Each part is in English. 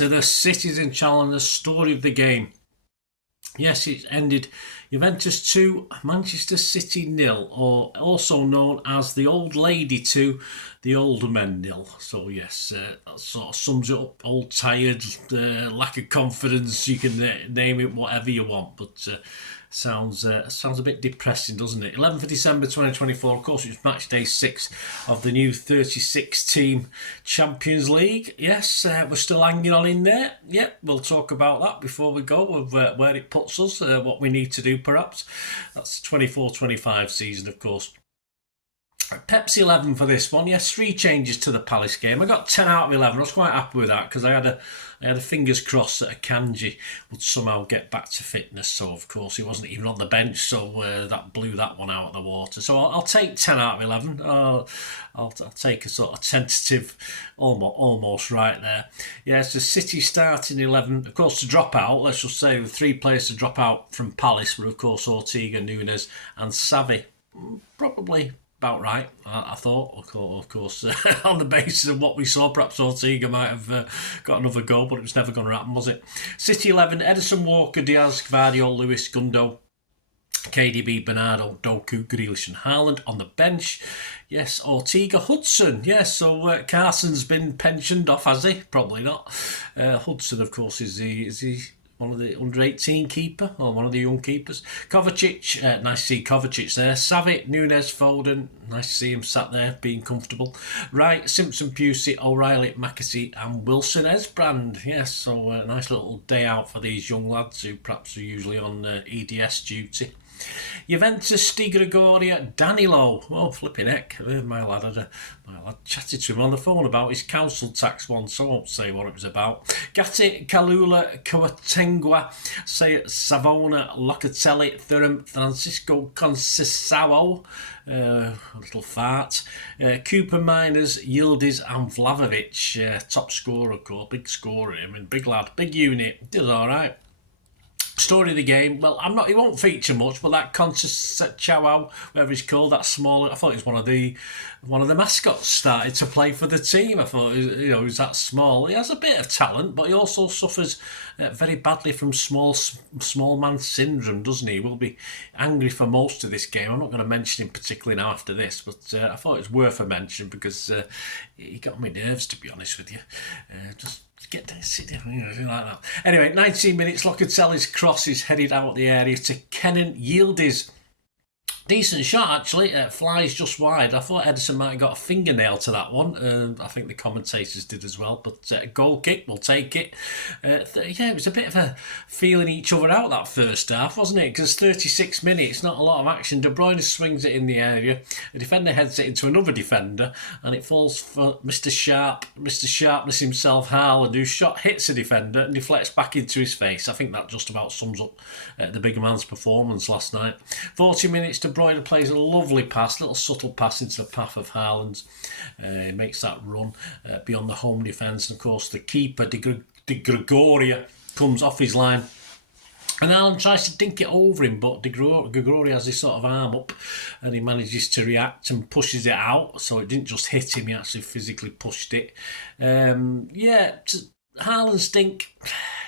to the Citizen Challenge, the story of the game. Yes, it ended Juventus 2, Manchester City 0, or also known as the Old Lady 2, the Older Men 0. So yes, that sort of sums it up. Old, tired, lack of confidence. You can name it whatever you want, but sounds a bit depressing, doesn't it? 11th of December 2024, of course, it's match day 6 of the new 36-team Champions League. Yes, we're still hanging on in there. Yep, we'll talk about that before we go, of where it puts us, what we need to do perhaps. That's 24-25 season, of course. Pepsi 11 for this one. Yes, 3 changes to the Palace game. I got 10 out of 11. I was quite happy with that because I had a fingers crossed that Akanji would somehow get back to fitness. So, of course, he wasn't even on the bench, so that blew that one out of the water. So I'll take 10 out of 11. I'll take a sort of tentative, almost right there. Yes, the City starting 11. Of course, to drop out, let's just say the 3 players to drop out from Palace were, of course, Ortega, Nunes and Xavi. Probably about right, I thought. Of course, on the basis of what we saw, perhaps Ortega might have got another goal, but it was never going to happen, was it? City 11, Edison, Walker, Diaz, Gvardiol, Lewis, Gundo, KDB, Bernardo, Doku, Grealish and Haaland on the bench. Yes, Ortega, Hudson. Yes, so Carson's been pensioned off, has he? Probably not. Hudson, of course, is he one of the under-18 keeper, or one of the young keepers. Kovacic, nice to see Kovacic there. Savic, Nunes, Foden, nice to see him sat there being comfortable. Wright, Simpson, Pusey, O'Reilly, Makassi and Wilson Esbrand. Yes, so a nice little day out for these young lads who perhaps are usually on EDS duty. Juventus, Di Gregorio, Danilo. Oh, flipping heck. My lad chatted to him on the phone about his council tax one, so I won't say what it was about. Gatti, Kalula, Coatengua, Savona, Locatelli, Thuram, Francisco Conceição, little fart, Cooper, Miners, Yildiz and Vlahovic, top scorer, of course, big scorer, big lad, big unit, did alright. Story of the game, well, he won't feature much, but that Conceição, whatever he's called, that small, I thought he was one of the mascots started to play for the team. I thought, he was that small. He has a bit of talent, but he also suffers very badly from small man syndrome, doesn't he? He will be angry for most of this game. I'm not going to mention him particularly now after this, but I thought it was worth a mention because he got on my nerves, to be honest with you. Just get down, sit down, anything like that. Anyway, 19 minutes, Locatelli's cross is headed out of the area to Kenan Yildiz. Decent shot, actually. Flies just wide. I thought Edison might have got a fingernail to that one. I think the commentators did as well. But goal kick, we'll take it. It was a bit of a feeling each other out that first half, wasn't it? Because 36 minutes, not a lot of action. De Bruyne swings it in the area. The defender heads it into another defender. And it falls for Mr. Sharpness himself, Haaland, whose shot hits a defender and deflects back into his face. I think that just about sums up the bigger man's performance last night. 40 minutes, De Bruyne plays a lovely pass, little subtle pass into the path of Haaland. He makes that run beyond the home defence. And of course, the keeper, Di Gregorio, comes off his line. And Haaland tries to dink it over him, but Di Gregorio has his sort of arm up and he manages to react and pushes it out. So it didn't just hit him, he actually physically pushed it. Haaland's dink,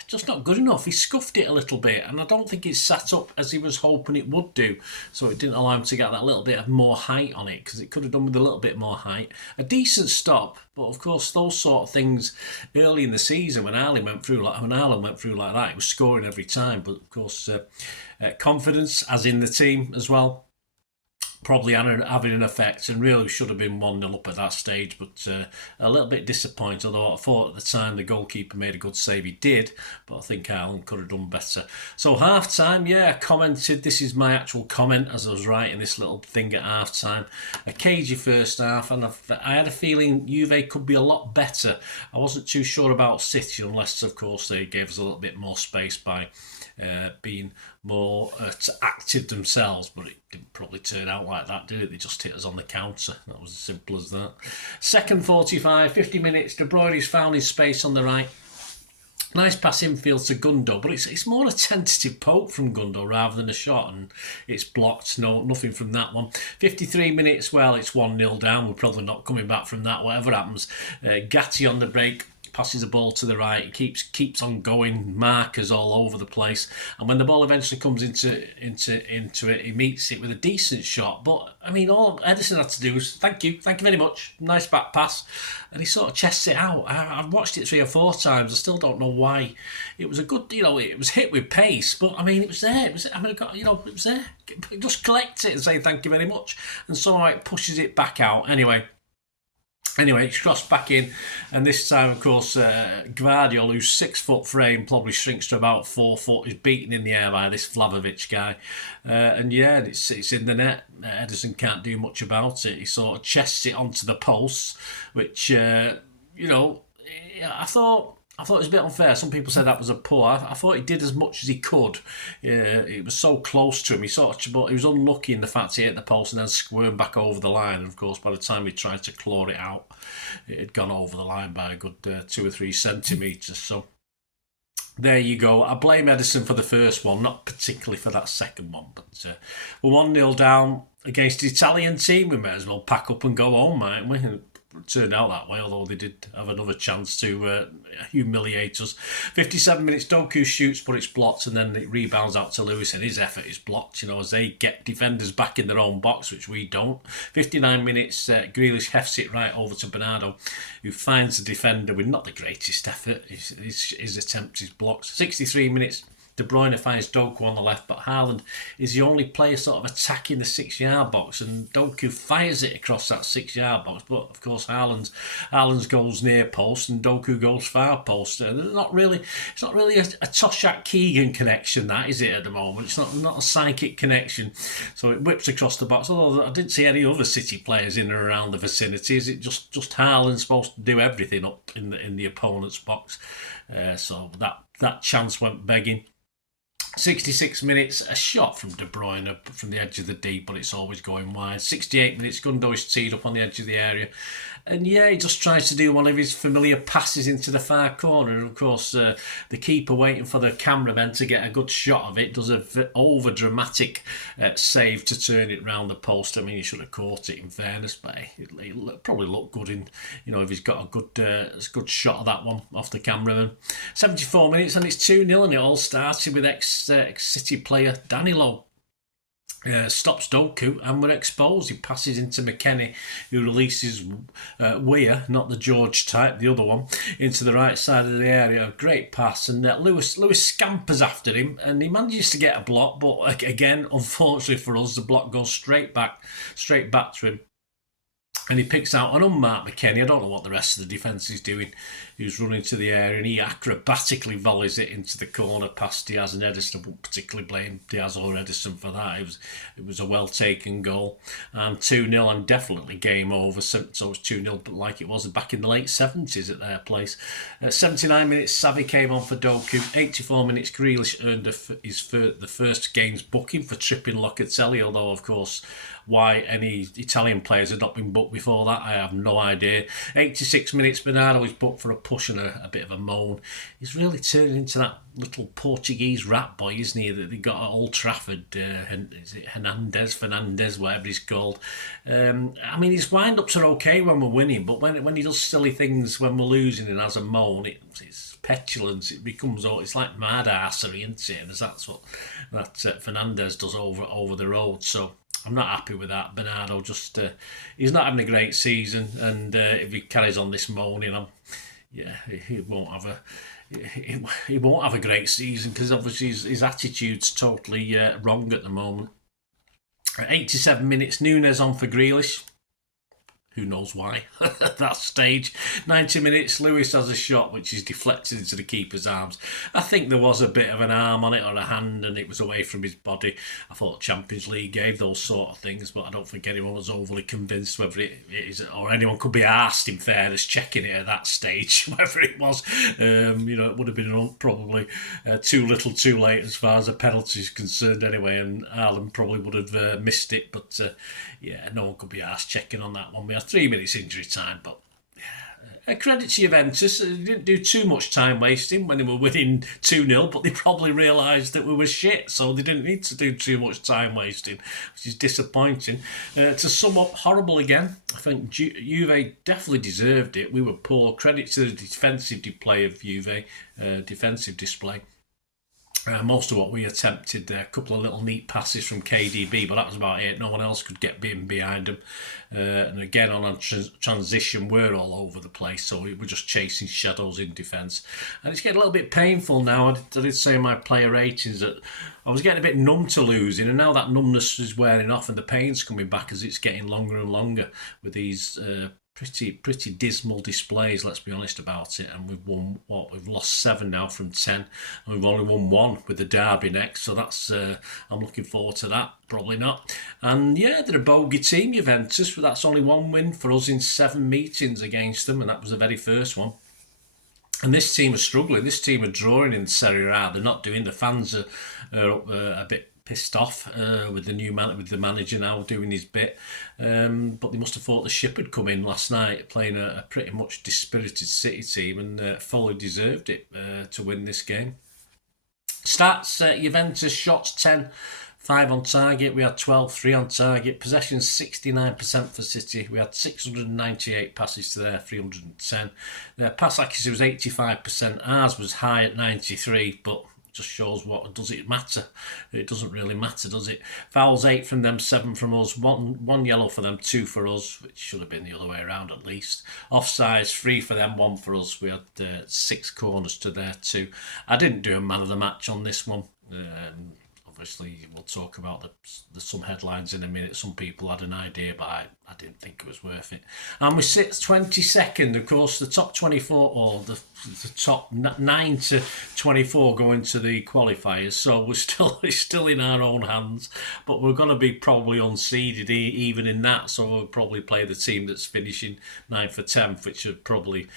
just not good enough. He scuffed it a little bit and I don't think it sat up as he was hoping it would do, so it didn't allow him to get that little bit of more height on it, because it could have done with a little bit more height. A decent stop, but of course those sort of things early in the season when Haaland went through like that, he was scoring every time. But of course confidence, as in the team as well, probably having an effect, and really should have been 1-0 up at that stage, but a little bit disappointed, although I thought at the time the goalkeeper made a good save. He did, but I think Haaland could have done better. So half-time, I commented, this is my actual comment as I was writing this little thing at half-time. A cagey first half, and I had a feeling Juve could be a lot better. I wasn't too sure about City, unless of course they gave us a little bit more space by being more active themselves, but it didn't probably turn out like that, did it? They just hit us on the counter. That was as simple as that. Second 45, 50 minutes, De Bruyne's found his space on the right. Nice pass infield to Gundo, but it's more a tentative poke from Gundo rather than a shot, and it's blocked. Nothing from that one. 53 minutes, well, it's 1-0 down. We're probably not coming back from that, whatever happens. Gatti on the break. passes the ball to the right. He keeps on going. Markers all over the place. And when the ball eventually comes into it, he meets it with a decent shot. But I mean, all Ederson had to do was thank you very much, nice back pass, and he sort of chests it out. I've watched it 3 or 4 times. I still don't know why. It was a good, it was hit with pace, but I mean, it was there. It was there. Just collect it and say thank you very much, and somehow it pushes it back out. Anyway, it's crossed back in, and this time, of course, Gvardiol, whose 6 foot frame probably shrinks to about 4 foot, is beaten in the air by this Vlahovic guy. It's in the net. Ederson can't do much about it. He sort of chests it onto the post, which, I thought it was a bit unfair. Some people said that was a pull. I thought he did as much as he could. It was so close to him. But he was unlucky in the fact he hit the post and then squirmed back over the line. And of course, by the time he tried to claw it out, it had gone over the line by a good 2 or 3 centimetres. So there you go. I blame Ederson for the first one, not particularly for that second one. But we're 1-0 down against the Italian team. We may as well pack up and go home, mightn't we? It turned out that way, although they did have another chance to humiliate us. 57 minutes, Doku shoots, but it's blocked, and then it rebounds out to Lewis, and his effort is blocked, as they get defenders back in their own box, which we don't. 59 minutes, Grealish hefts it right over to Bernardo, who finds the defender with not the greatest effort. His attempt is blocked. 63 minutes, De Bruyne finds Doku on the left, but Haaland is the only player sort of attacking the 6-yard box, and Doku fires it across that 6-yard box. But of course, Haaland's goes near post, and Doku goes far post. It's not really a Toshak Keegan connection, that is it at the moment. It's not a psychic connection, so it whips across the box. Although I didn't see any other City players in and around the vicinity. Is it just Haaland supposed to do everything up in the opponent's box? So that chance went begging. 66 minutes, a shot from De Bruyne from the edge of the D, but it's always going wide. 68 minutes, Gundo is teed up on the edge of the area. And he just tries to do one of his familiar passes into the far corner. And of course, the keeper, waiting for the cameraman to get a good shot of it, does an over-dramatic save to turn it round the post. I mean, he should have caught it, in fairness, but it probably looked good if he's got a good shot of that one off the cameraman. 74 minutes, and it's 2-0, and it all started with ex-City player Danilo. Stops Doku, and we're exposed. He passes into McKennie, who releases Weir, not the George type, the other one, into the right side of the area. A great pass, and Lewis scampers after him, and he manages to get a block, but again, unfortunately for us, the block goes straight back to him. And he picks out an unmarked McKennie. I don't know what the rest of the defence is doing. He was running to the area, and he acrobatically volleys it into the corner past Diaz and Ederson. I wouldn't particularly blame Diaz or Ederson for that. It was a well-taken goal. And 2-0, and definitely game over. So it was 2-0, but like it was back in the late 70s at their place. 79 minutes, Xavi came on for Doku. 84 minutes, Grealish earned the first game's booking for tripping Locatelli, although, of course, why any Italian players had not been booked before that, I have no idea. 86 minutes, Bernardo is booked for a push and a bit of a moan. He's really turning into that little Portuguese rat boy, isn't he, that they got at Old Trafford. Is it Fernandez, whatever he's called. I mean, his wind-ups are okay when we're winning, but when he does silly things when we're losing and has a moan, it's petulance. It becomes, it's like mad arsery, isn't it? And that's what that Fernandez does over the road. So I'm not happy with that. Bernardo he's not having a great season, and if he carries on this moaning, he won't have a great season, because obviously his attitude's totally wrong at the moment. At 87 minutes, Nunes on for Grealish. Who knows why at that stage. 90 minutes, Lewis has a shot which is deflected into the keeper's arms. I think there was a bit of an arm on it or a hand, and it was away from his body. I thought Champions League gave those sort of things, but I don't think anyone was overly convinced whether it is, or anyone could be asked, in fairness, checking it at that stage, whether it was. It would have been probably too little too late as far as the penalty is concerned anyway, and Haaland probably would have missed it, but no one could be asked checking on that one. We had 3 minutes injury time, but A credit to Juventus. They didn't do too much time wasting when they were winning 2-0, but they probably realised that we were shit, so they didn't need to do too much time wasting, which is disappointing. To sum up, horrible again. I think Juve definitely deserved it. We were poor. Credit to the defensive display of Juve, defensive display. Most of what we attempted there, a couple of little neat passes from KDB, but that was about it. No one else could get in behind them. And again, on a transition, we're all over the place, so we're just chasing shadows in defence. And it's getting a little bit painful now. I did say in my player ratings that I was getting a bit numb to losing, and now that numbness is wearing off and the pain's coming back as it's getting longer and longer with these pretty dismal displays, let's be honest about it. And we've won we've lost 7 now from 10, and we've only won 1 with the derby next, so that's I'm looking forward to that. Probably not. And yeah, they're a bogey team, Juventus, but that's only 1 win for us in 7 meetings against them, and that was the very first one. And this team are struggling. This team are drawing in Serie A. They're not doing. The fans are a bit pissed off with the new with the manager now doing his bit, but they must have thought the ship had come in last night, playing a pretty much dispirited City team, and fully deserved it to win this game. Stats: Juventus shots 10, 5 on target. We had 12, 3 on target. Possession 69% for City. We had 698 passes to their 310. Their pass accuracy was 85%. Ours was high at 93, but just shows what does it matter. It doesn't really matter, does it? Fouls 8 from them, 7 from us, one yellow for them, 2 for us, which should have been the other way around at least. Offsides 3 for them, 1 for us. We had 6 corners to their 2. I didn't do a man of the match on this one. Obviously, we'll talk about some headlines in a minute. Some people had an idea, but I didn't think it was worth it. And we sit 22nd. Of course, the top 24, or the top 9 to 24 go into the qualifiers. So it's still in our own hands. But we're going to be probably unseeded even in that. So we'll probably play the team that's finishing 9th or 10th, which are probably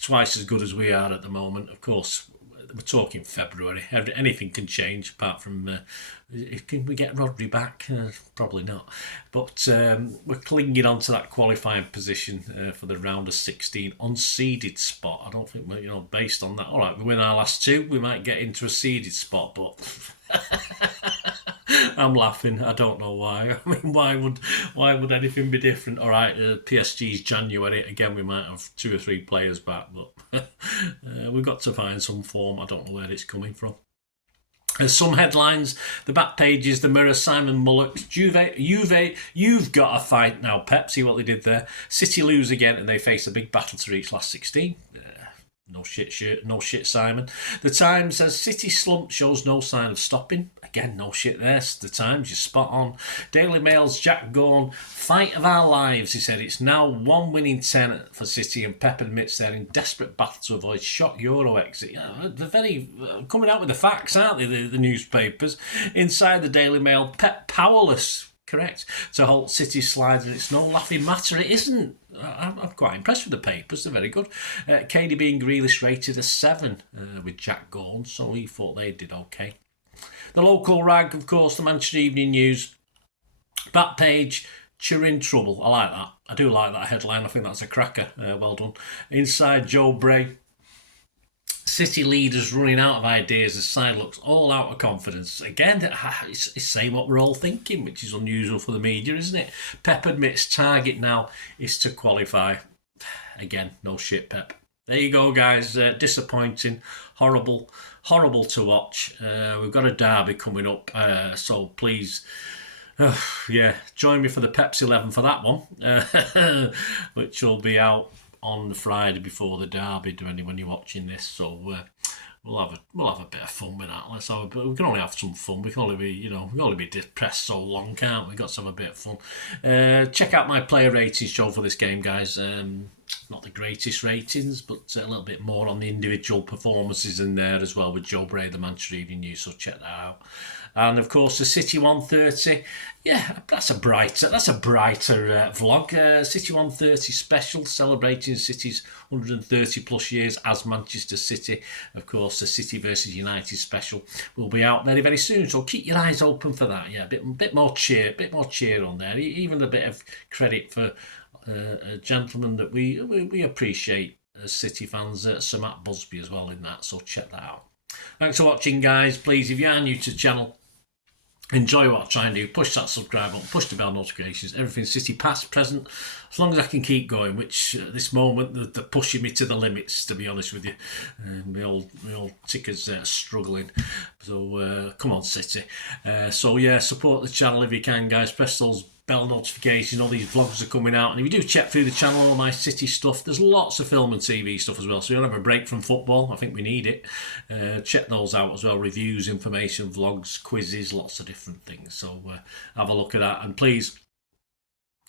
twice as good as we are at the moment. Of course, we're talking February. Anything can change apart from can we get Rodri back? Probably not. But we're clinging on to that qualifying position for the round of 16 unseeded spot. I don't think we're, based on that. All right, we win our last 2, we might get into a seeded spot, but I'm laughing. I don't know why. I mean, why would anything be different? All right, PSG's January. Again, we might have 2 or 3 players back, but we've got to find some form. I don't know where it's coming from. Some headlines, the back pages, the Mirror, Simon Mullock, Juve, you've got a fight now, Pep. See what they did there. City lose again, and they face a big battle to reach last 16. No shit, Simon. The Times says City slump shows no sign of stopping. Again, no shit there. The Times, you're spot on. Daily Mail's Jack Gorn, fight of our lives. He said it's now 1 win in 10 for City, and Pep admits they're in desperate battle to avoid shock Euro exit. They're very coming out with the facts, aren't they? The newspapers. Inside the Daily Mail, Pep powerless. Correct. To halt City slides, and it's no laughing matter. It isn't. I'm quite impressed with the papers. They're very good. KDB and Grealish rated a 7 with Jack Gorn, so he thought they did okay. The local rag, of course, the Manchester Evening News. Back page, Turin trouble. I like that. I do like that headline. I think that's a cracker. Well done. Inside, Joe Bray. City leaders running out of ideas. The side looks all out of confidence. Again, it's saying what we're all thinking, which is unusual for the media, isn't it? Pep admits target now is to qualify. Again, no shit, Pep. There you go, guys. Disappointing. Horrible to watch. We've got a derby coming up, so please... join me for the Pepsi 11 for that one, which will be out on the Friday before the derby, depending when you're watching this. So we'll have a bit of fun with that. We can only have some fun. We can only be depressed so long, can't we? We've got to have a bit of fun. Check out my player ratings show for this game, guys. Not the greatest ratings, but a little bit more on the individual performances in there as well with Joe Bray, the Manchester Evening News. So check that out. And of course, the City 130. Yeah, that's a brighter vlog. City 130 special, celebrating City's 130 plus years as Manchester City. Of course, the City versus United special will be out very, very soon. So keep your eyes open for that. Yeah, a bit more cheer on there. Even a bit of credit for a gentleman that we appreciate as City fans, Sir Matt Busby as well in that, so check that out. Thanks for watching, guys. Please, if you are new to the channel, enjoy what I try and do, push that subscribe button, push the bell notifications, everything City past, present, as long as I can keep going, which at this moment they're pushing me to the limits, to be honest with you. My old ticker's struggling, so come on City. So yeah, support the channel if you can, guys. Press those bell notifications. All these vlogs are coming out, and if you do check through the channel, all my City stuff, there's lots of film and TV stuff as well, so you'll have a break from football. I think we need it. Check those out as well. Reviews, information, vlogs, quizzes, lots of different things, so have a look at that. And please,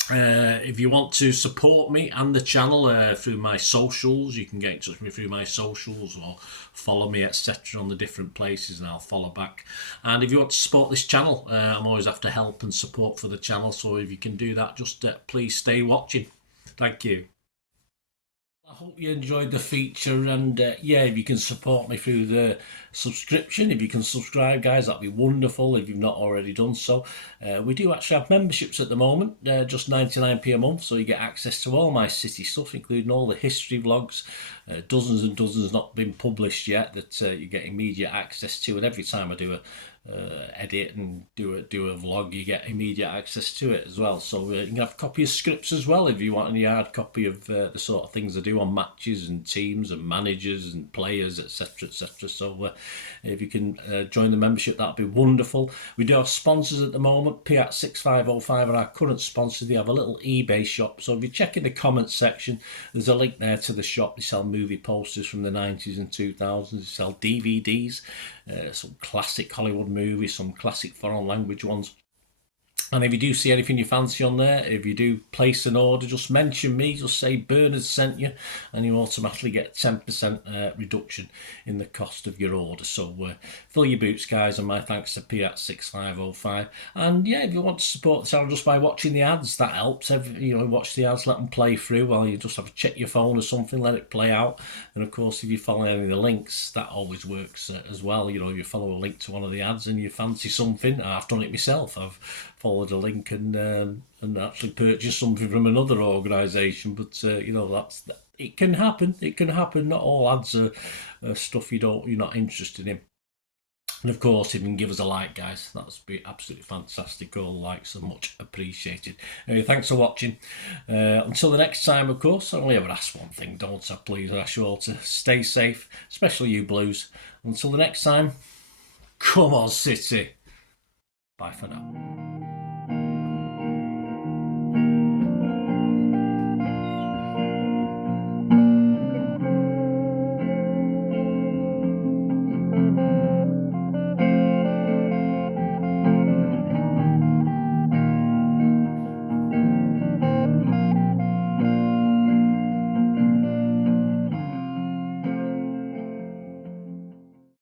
if you want to support me and the channel through my socials, you can get in touch with me through my socials or follow me, etc. on the different places, and I'll follow back. And if you want to support this channel, I'm always after help and support for the channel, so if you can do that, just please stay watching. Thank you. I hope you enjoyed the feature, and yeah, if you can support me through the subscription, if you can subscribe, guys, that'd be wonderful if you've not already done so. We do actually have memberships at the moment, just 99p a month, so you get access to all my City stuff, including all the history vlogs, dozens and dozens not been published yet that you get immediate access to, and every time I do a edit and do a vlog, you get immediate access to it as well. So you can have a copy of scripts as well if you want any hard copy of the sort of things I do on matches and teams and managers and players, etc, etc. So if you can join the membership, that'd be wonderful. We do have sponsors at the moment. Kippax 6505 are our current sponsor. They have a little eBay shop, so if you check in the comments section, there's a link there to the shop. They sell movie posters from the 90s and 2000s. They sell DVDs, some classic Hollywood movies, some classic foreign language ones. And if you do see anything you fancy on there, if you do place an order, just mention me, just say Bernard sent you, and you automatically get 10% reduction in the cost of your order. So fill your boots, guys, and my thanks to Kippax 6505. And yeah, if you want to support the channel just by watching the ads, that helps. You know, watch the ads, let them play through while you just have to check your phone or something, let it play out. And of course, if you follow any of the links, that always works as well. You know, if you follow a link to one of the ads and you fancy something, I've done it myself. I've followed a link and actually purchased something from another organisation, but you know, it can happen. It can happen. Not all ads are stuff you're not interested in. And of course, if you can give us a like, guys, that's be absolutely fantastic. All likes are much appreciated. Anyway, thanks for watching. Until the next time, of course, I only ever ask one thing, don't I? Please, I ask you all to stay safe, especially you Blues. Until the next time, come on, City. Bye for now.